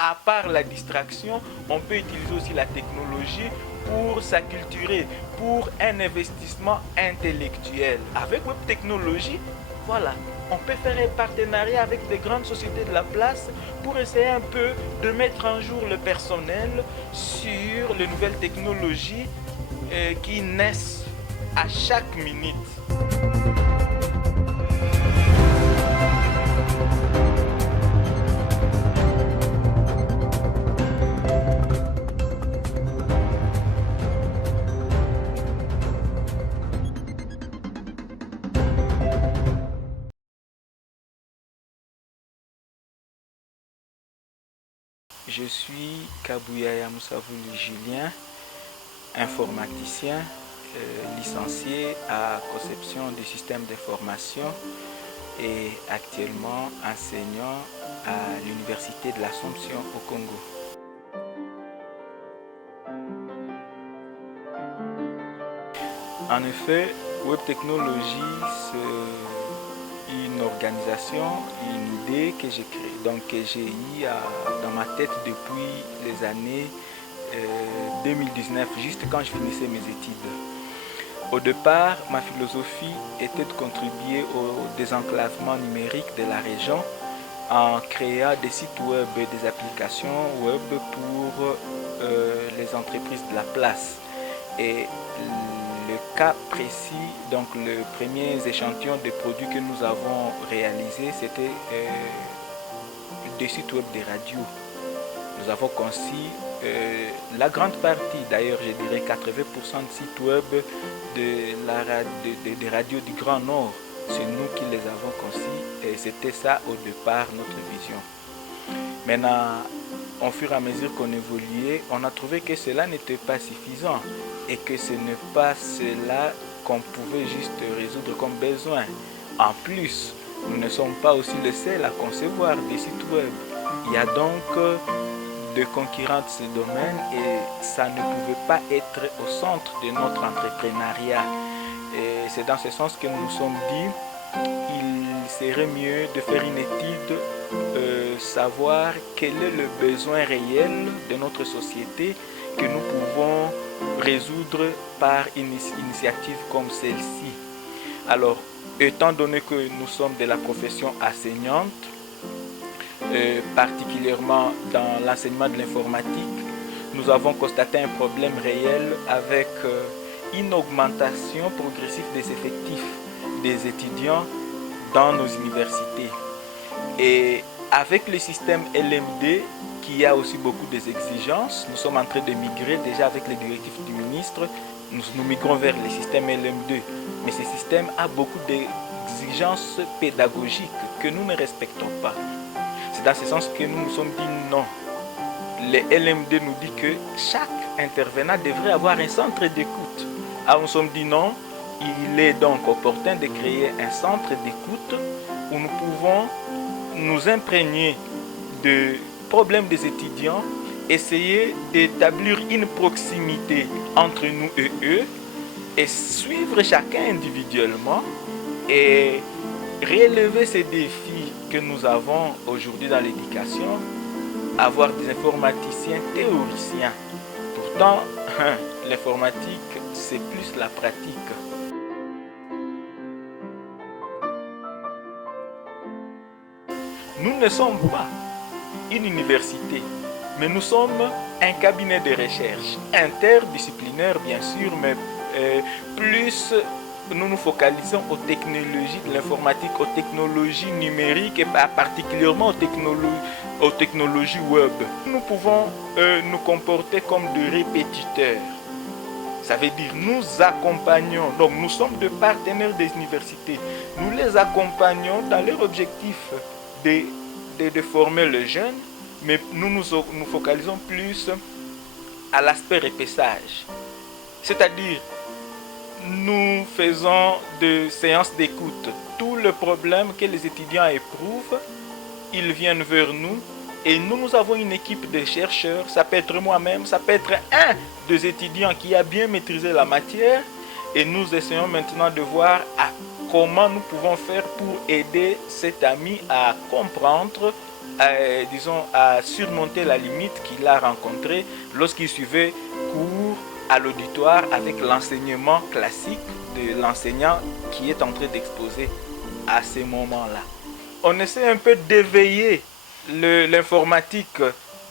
à part la distraction, on peut utiliser aussi la technologie pour s'acculturer, pour un investissement intellectuel. Avec Web Technologie, voilà, on peut faire un partenariat avec des grandes sociétés de la place pour essayer un peu de mettre en jour le personnel sur les nouvelles technologies qui naissent à chaque minute. Je suis Kabouyaya Moussavouli Julien, informaticien, licencié à conception du système d'information et actuellement enseignant à l'Université de l'Assomption au Congo. En effet, Web Technologie, c'est une organisation, une idée que j'ai créée, donc que j'ai eu dans ma tête depuis les années 2019, juste quand je finissais mes études. Au départ, ma philosophie était de contribuer au désenclavement numérique de la région en créant des sites web et des applications web pour les entreprises de la place. Et le cas précis, donc le premier échantillon de produits que nous avons réalisé, c'était des sites web des radios. Nous avons conçu la grande partie, d'ailleurs je dirais 80% de sites web des radios du Grand Nord. C'est nous qui les avons conçus et c'était ça au départ notre vision. Maintenant, au fur et à mesure qu'on évoluait, on a trouvé que cela n'était pas suffisant et que ce n'est pas cela qu'on pouvait juste résoudre comme besoin. En plus, nous ne sommes pas aussi les seuls à concevoir des sites web. Il y a donc de concurrents de ce domaine et ça ne pouvait pas être au centre de notre entrepreneuriat. Et c'est dans ce sens que nous nous sommes dit il serait mieux de faire une étude, savoir quel est le besoin réel de notre société que nous pouvons résoudre par une initiative comme celle-ci. Alors, étant donné que nous sommes de la profession enseignante, particulièrement dans l'enseignement de l'informatique, nous avons constaté un problème réel avec une augmentation progressive des effectifs des étudiants dans nos universités. Et avec le système LMD, qui a aussi beaucoup d'exigences, nous sommes en train de migrer déjà avec les directives du ministre, nous migrons vers le système LM2. Mais ce système a beaucoup d'exigences pédagogiques que nous ne respectons pas. C'est dans ce sens que nous nous sommes dit non. Le LMD nous dit que chaque intervenant devrait avoir un centre d'écoute. Alors nous nous sommes dit non, il est donc opportun de créer un centre d'écoute où nous pouvons nous imprégner de problèmes des étudiants, essayer d'établir une proximité entre nous et eux et suivre chacun individuellement et relever ces défis que nous avons aujourd'hui dans l'éducation, avoir des informaticiens théoriciens. Pourtant, l'informatique, c'est plus la pratique. Nous ne sommes pas une université, mais nous sommes un cabinet de recherche interdisciplinaire bien sûr, mais plus nous nous focalisons aux technologies de l'informatique, aux technologies numériques et particulièrement aux technologies web. Nous pouvons nous comporter comme des répétiteurs. Ça veut dire nous accompagnons, donc nous sommes des partenaires des universités. Nous les accompagnons dans leur objectif de former les jeunes, mais nous focalisons plus à l'aspect repêchage. C'est-à-dire, nous faisons des séances d'écoute. Tous les problèmes que les étudiants éprouvent, ils viennent vers nous et nous avons une équipe de chercheurs. Ça peut être moi-même, ça peut être un des étudiants qui a bien maîtrisé la matière et nous essayons maintenant de voir comment nous pouvons faire pour aider cet ami à comprendre, disons, à surmonter la limite qu'il a rencontrée lorsqu'il suivait cours à l'auditoire avec l'enseignement classique de l'enseignant qui est en train d'exposer à ces moments-là. On essaie un peu d'éveiller l'informatique.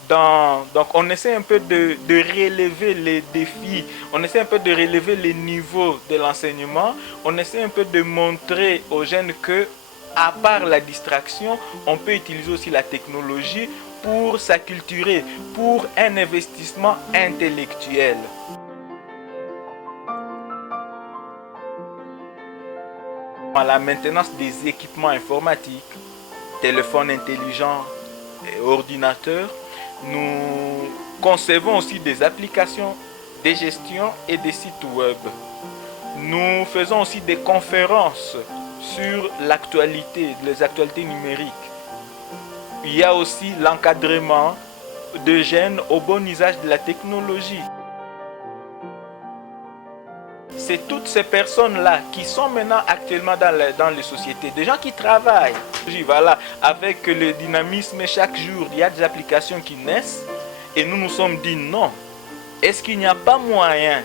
Donc on essaie un peu de relever les défis, on essaie un peu de relever les niveaux de l'enseignement, on essaie un peu de montrer aux jeunes que, à part la distraction, on peut utiliser aussi la technologie pour s'acculturer, pour un investissement intellectuel. À la maintenance des équipements informatiques, téléphones intelligents et ordinateurs, nous concevons aussi des applications de gestion et des sites web. Nous faisons aussi des conférences sur l'actualité, les actualités numériques. Il y a aussi l'encadrement de jeunes au bon usage de la technologie. C'est toutes ces personnes-là qui sont maintenant actuellement dans les sociétés, des gens qui travaillent. Voilà, avec le dynamisme, chaque jour, il y a des applications qui naissent et nous nous sommes dit non. Est-ce qu'il n'y a pas moyen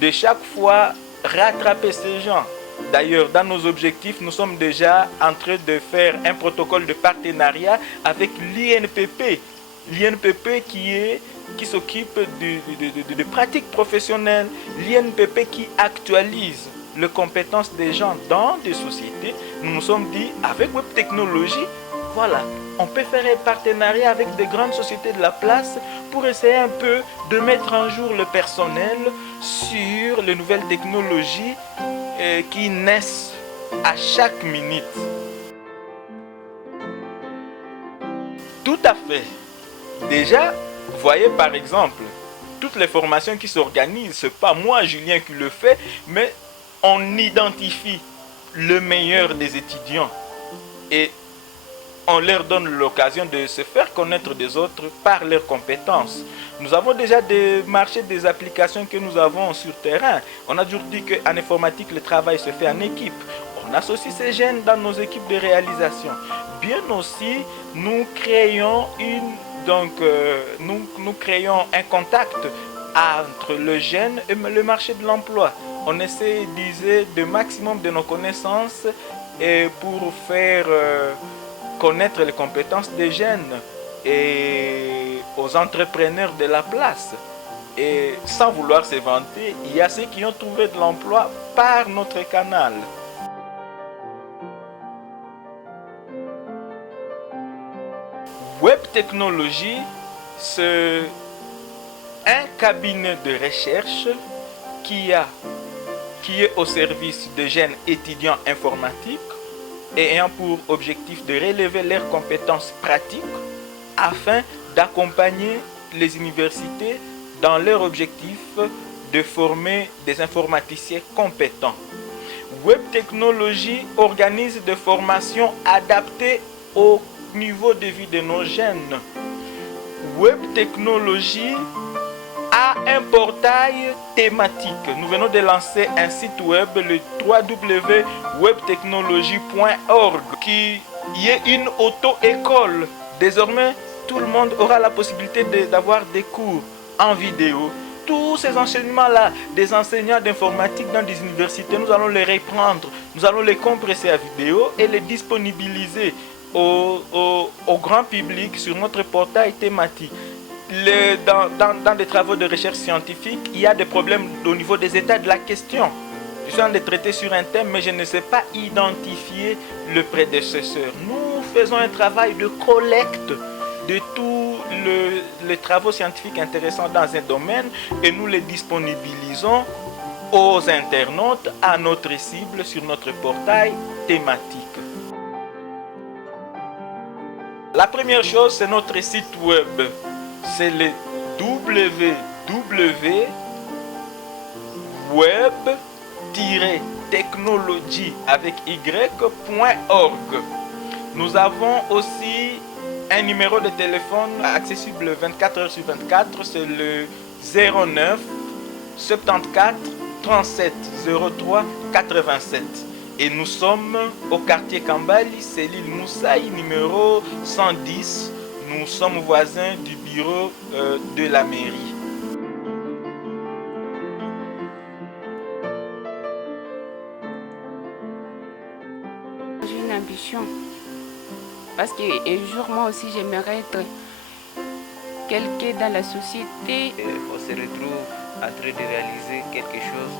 de chaque fois rattraper ces gens? D'ailleurs, dans nos objectifs, nous sommes déjà en train de faire un protocole de partenariat avec l'INPP. L'INPP qui s'occupe de pratiques professionnelles, l'INPP qui actualise les compétences des gens dans des sociétés. Nous nous sommes dit, avec Web Technologie, voilà, on peut faire un partenariat avec des grandes sociétés de la place pour essayer un peu de mettre en jour le personnel sur les nouvelles technologies qui naissent à chaque minute. Tout à fait. Déjà, vous voyez par exemple, toutes les formations qui s'organisent, ce n'est pas moi, Julien, qui le fait, mais on identifie le meilleur des étudiants et on leur donne l'occasion de se faire connaître des autres par leurs compétences. Nous avons déjà démarché des applications que nous avons sur terrain. On a toujours dit qu'en informatique, le travail se fait en équipe. On associe ces jeunes dans nos équipes de réalisation. Bien aussi, nous créons nous créons un contact entre le jeune et le marché de l'emploi. On essaie d'user le maximum de nos connaissances et pour faire connaître les compétences des jeunes et aux entrepreneurs de la place. Et sans vouloir se vanter, il y a ceux qui ont trouvé de l'emploi par notre canal. Web Technologie, c'est un cabinet de recherche qui est au service de jeunes étudiants informatiques et ayant pour objectif de relever leurs compétences pratiques afin d'accompagner les universités dans leur objectif de former des informaticiens compétents. Web Technologie organise des formations adaptées au niveau de vie de nos jeunes. Web Technologie a un portail thématique. Nous venons de lancer un site web, le www.webtechnologie.org, qui est une auto-école. Désormais, tout le monde aura la possibilité d'avoir des cours en vidéo. Tous ces enseignements-là, des enseignants d'informatique dans des universités, nous allons les reprendre, nous allons les compresser à vidéo et les disponibiliser au grand public sur notre portail thématique. Dans des travaux de recherche scientifique, il y a des problèmes au niveau des états de la question. Je suis en train de traiter sur un thème, mais je ne sais pas identifier le prédécesseur. Nous faisons un travail de collecte de tous les travaux scientifiques intéressants dans un domaine et nous les disponibilisons aux internautes, à notre cible, sur notre portail thématique. La première chose, c'est notre site web. C'est le www.web-technologie avec y.org. Nous avons aussi un numéro de téléphone accessible 24 heures sur 24, c'est le 09 74 37 03 87. Et nous sommes au quartier Kambali, cellule Moussaï, numéro 110. Nous sommes voisins du bureau de la mairie. J'ai une ambition. Parce qu'un jour, moi aussi, j'aimerais être quelqu'un dans la société. On se retrouve en train de réaliser quelque chose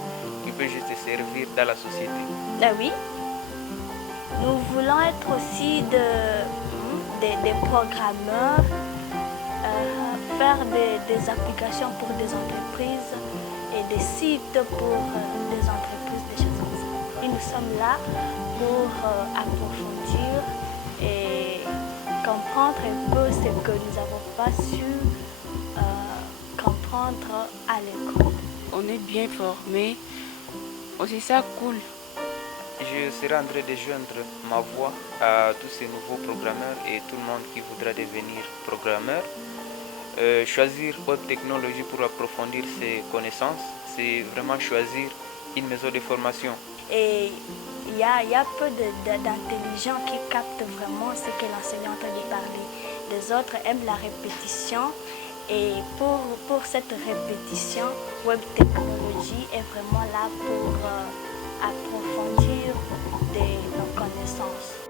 qui peut juste servir dans la société. Ah oui. Nous voulons être aussi des programmeurs, faire des applications pour des entreprises et des sites pour des entreprises, des choses comme ça. Et nous sommes là pour approfondir et comprendre un peu ce que nous n'avons pas su comprendre à l'école. On est bien formés. C'est ça cool. Je serai en train de joindre ma voix à tous ces nouveaux programmeurs et tout le monde qui voudra devenir programmeur. Choisir haute technologie pour approfondir ses connaissances, c'est vraiment choisir une maison de formation. Et il y a peu d'intelligents qui captent vraiment ce que l'enseignant est en train de parler. Les autres aiment la répétition. Et pour cette répétition, Web Technologie est vraiment là pour approfondir nos connaissances.